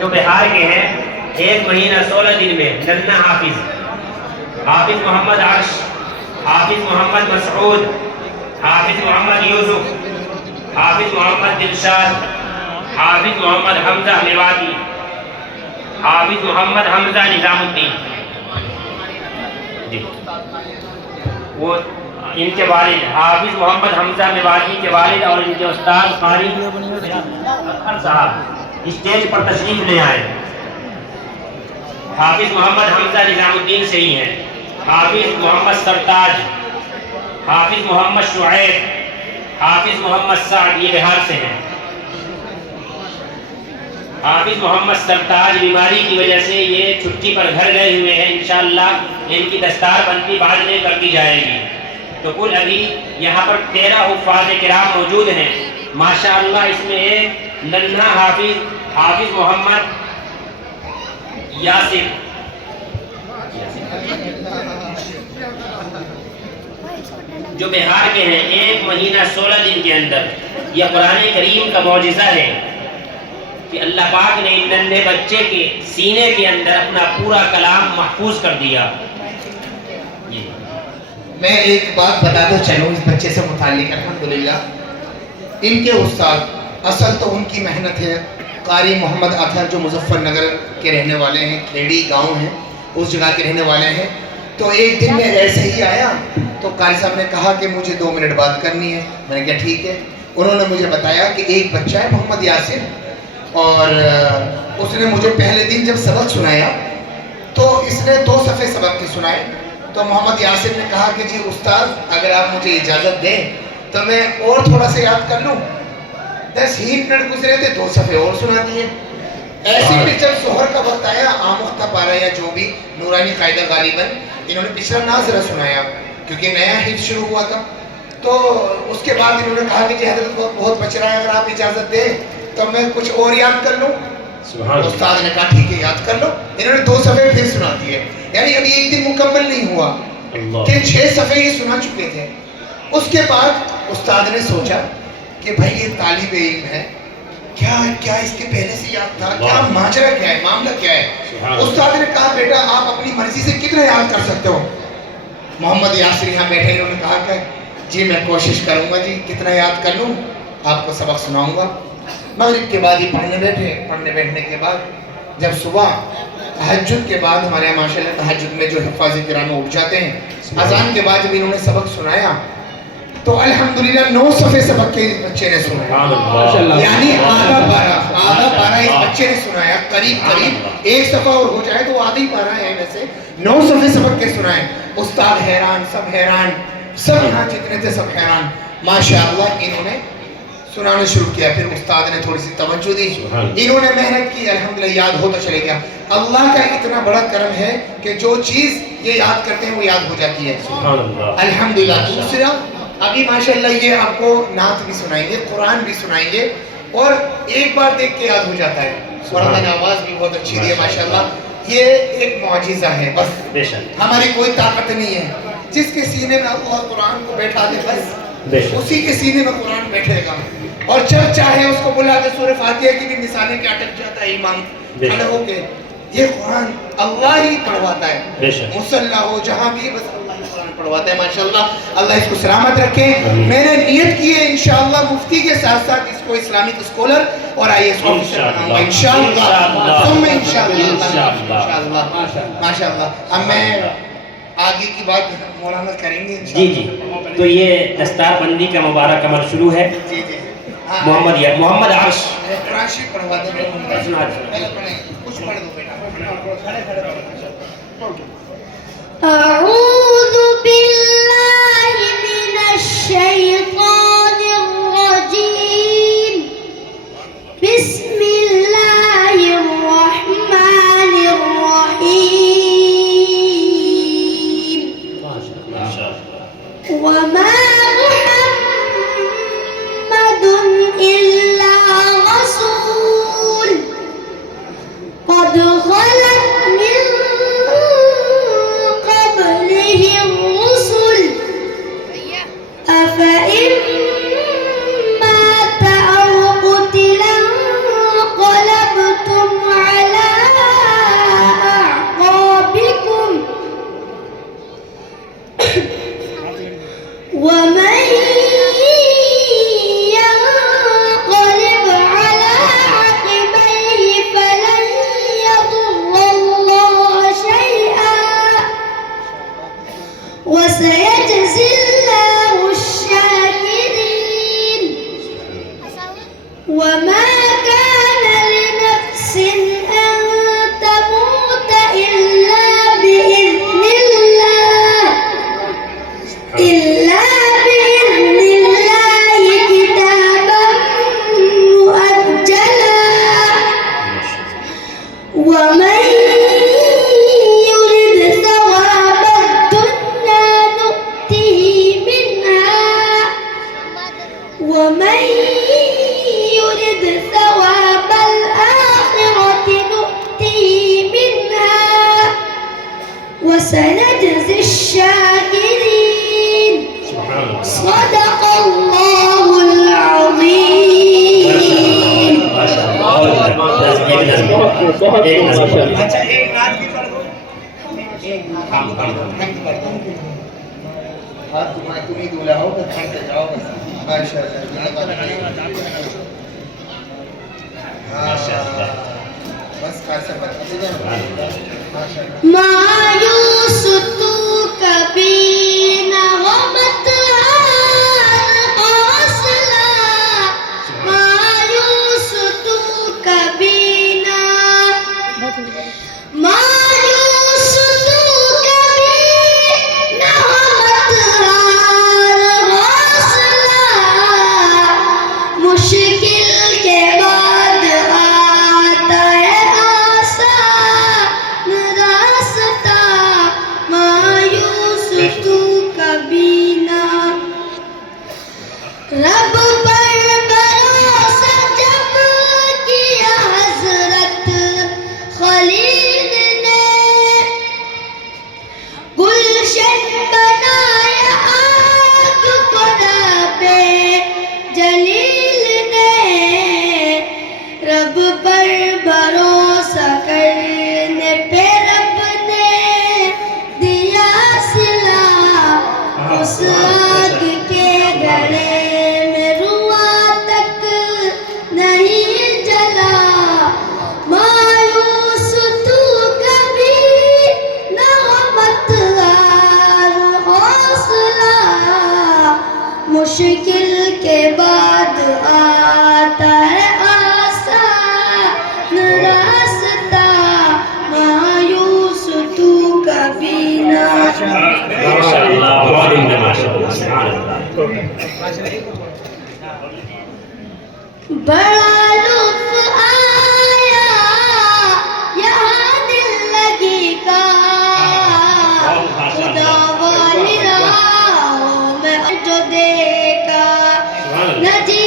جو بہار کے ہیں، 1 مہینہ 16 دن میں ننھا حافظ محمد عرش، حافظ محمد مسعود، حافظ محمد یوسف، حافظ محمد دلشاد، حافظ محمد حمزہ میواتی، حافظ محمد حمزہ نظام الدین جی، وہ ان کے والد حافظ محمد حمزہ میواتی کے والد اور ان کے استاد قاری اطہر صاحب اسٹیج پر تشریف لے آئے۔ حافظ محمد حمزہ نظام الدین سے ہی ہیں، حافظ محمد سرتاج، حافظ محمد شعیب، حافظ محمد سعد، یہ بہار سے ہیں۔ حافظ محمد سرتاج بیماری کی وجہ سے یہ چھٹی پر گھر گئے ہوئے ہیں، انشاءاللہ ان کی دستار بندی بعد میں کر دی جائے گی۔ تو کل ابھی یہاں پر 13 حفاظ کرام موجود ہیں ماشاءاللہ، اس میں ایک ننھا حافظ محمد یاسر جو بہار کے ہیں، 1 مہینہ 16 دن کے اندر۔ یہ قرآن کریم کا معجزہ ہے کہ اللہ پاک نے ان ننھے بچے کے سینے کے اندر اپنا پورا کلام محفوظ کر دیا۔ میں ایک بات بتاتا چلوں اس بچے سے متعلق، الحمدللہ ان کے استاد اصل تو ان کی محنت ہے، قاری محمد اطہر جو مظفر نگر کے رہنے والے ہیں، کھیڑی گاؤں ہیں، اس جگہ کے رہنے والے ہیں۔ تو ایک دن میں ایسے ہی آیا تو قاری صاحب نے کہا کہ مجھے 2 منٹ بات کرنی ہے۔ میں نے کہا ٹھیک ہے۔ انہوں نے مجھے بتایا کہ ایک بچہ ہے محمد یاسر، اور اس نے مجھے پہلے دن جب سبق سنایا تو اس نے 2 صفحے سبق کے سنائے۔ تو محمد یاسر نے کہا کہ جی استاد اگر آپ مجھے اجازت دیں تو میں اور تھوڑا سا یاد کر لوں۔ 10 ہی منٹ گزرے تھے، 2 صفحے اور سنا دیے۔ ایسی پھر جب ظہر کا وقت آیا، آموختہ پارا یا جو بھی نورانی قاعدہ غالباً، انہوں نے پچھلا ناظرہ سنایا کیونکہ نیا حفظ شروع ہوا تھا۔ تو اس کے بعد انہوں نے کہا کہ جی حضرت بہت بچ رہا ہے، اگر آپ اجازت دیں تو میں کچھ اور یاد کر لوں۔ استاد نے کہا ٹھیک ہے یاد کر لو۔ انہوں نے 2 صفحے پھر سنا دیے، یعنی ابھی ایک دن مکمل نہیں ہوا کہ 6 صفحے یہ سنا چکے تھے۔ اس کے بعد استاد نے سوچا کہ بھائی یہ طالب علم ہے، کیا اس کے پہلے سے یاد تھا، کیا ماجرا کیا ہے، معاملہ کیا ہے۔ استاد نے کہا بیٹا آپ اپنی مرضی سے کتنا یاد کر سکتے ہو۔ محمد یاسر یہاں بیٹھے، انہوں نے کہا کہ جی میں کوشش کروں گا جی کتنا یاد کر لوں، آپ کو سبق سناؤں گا۔ مغرب کے بعد یہ پڑھنے بیٹھنے کے بعد جب صبح تہجد کے بعد، ہمارے یہاں ماشاءاللہ تہجد میں جو حفاظ کرام اٹھ جاتے ہیں، اذان کے بعد جب انہوں نے سبق سنایا تو الحمدللہ 9 صفحے سبق کے بچے نے سنایا، یعنی آدھا پارہ اس بچے نے سنایا۔ قریب 1 صفحہ اور ہو جائے تو آدھی پارہ ہے، ویسے 9 صفحے سبق کے سنائے۔ استاد حیران، سب حیران، سب یہاں جتنے تھے سب حیران۔ ماشاءاللہ انہوں نے سنانا شروع کیا، پھر استاد نے تھوڑی سی توجہ دی، انہوں نے محنت کی، الحمدللہ یاد ہوتا چلے گیا۔ اللہ کا اتنا بڑا کرم ہے کہ جو چیز یہ یاد کرتے ہیں وہ یاد ہو جاتی ہے، الحمدللہ۔ دوسرا ابھی ماشاءاللہ یہ آپ کو نعت بھی سنائیں گے، قرآن بھی سنائیں گے، اور ایک بار دیکھ کے یاد ہو جاتا ہے، اور اللہ نے آواز بھی بہت اچھی دی ہے ماشاءاللہ۔ یہ ایک معجزہ ہے، بس ہماری کوئی طاقت نہیں ہے۔ جس کے سینے میں اللہ قرآن کو بیٹھا دے بس اسی کے سینے میں قرآن بیٹھے گا، اور جب چاہے اس کو بلا کے سورہ فاتحہ کی بھی مثالیں کیا اٹک جاتا ہے امام کھڑے ہو کے۔ یہ قرآن اللہ ہی پڑھواتا ہے، مصلی ہو جہاں بھی بس اللہ ہی قرآن پڑھواتا ہے ماشاءاللہ۔ اللہ اس کو سلامت رکھے۔ میں نے نیت کی ہے انشاءاللہ مفتی کے ساتھ ساتھ اس کو اسلامک اسکولر اور IAS آفیسر بناؤں گا انشاءاللہ، ثم انشاءاللہ ماشاءاللہ۔ اب میں آگے کی بات مولانا کریں گے جی۔ تو یہ دستار بندی کا مبارک عمل شروع ہے۔ جی محمد عرش قرآن شریف پڑھوا دیں، پہلے پڑھیں، کچھ پڑھ دو بیٹا۔ اعوذ باللہ من الشیطان الرجیم، بسم اللہ الرحمن الرحیم، وما محمد إلا رسول قد خلت من قبله الرسل اچھا ایک نعت بھی پڑھ دو. ہاں تم ہی دولہا ہو تو پڑھتے جاؤ بس. ماشاء اللہ. بس خاصا بتا دے. مایوس تو کبھی نہ ہو مت ہار حوصلہ، مایوس تو کبھی نہ، مایوس تو کبھی نہ ہو مت ہار حوصلہ، مشکل کے بعد آتا ہے آسان راستہ، مایوس تو کبھی نہ. رب پر بھروسہ جب کیا حضرت خلیل نے، گلشن بنایا آگ کو رب جلیل نے. رب پر بھروسہ کرنے پہ رب نے دیا صلہ، اس آگ کے گڑھے میں رواں تک نہیں جلا، مایوس تو کبھی نہ ہو مت ہار حوصلہ، مشکل کے بعد آتا ہے آسان راستہ، مایوس تو کبھی نہ. بڑا لطف آیا یہاں دل لگی کا، خدا والی راہوں میں جو دیکھا، نہ جی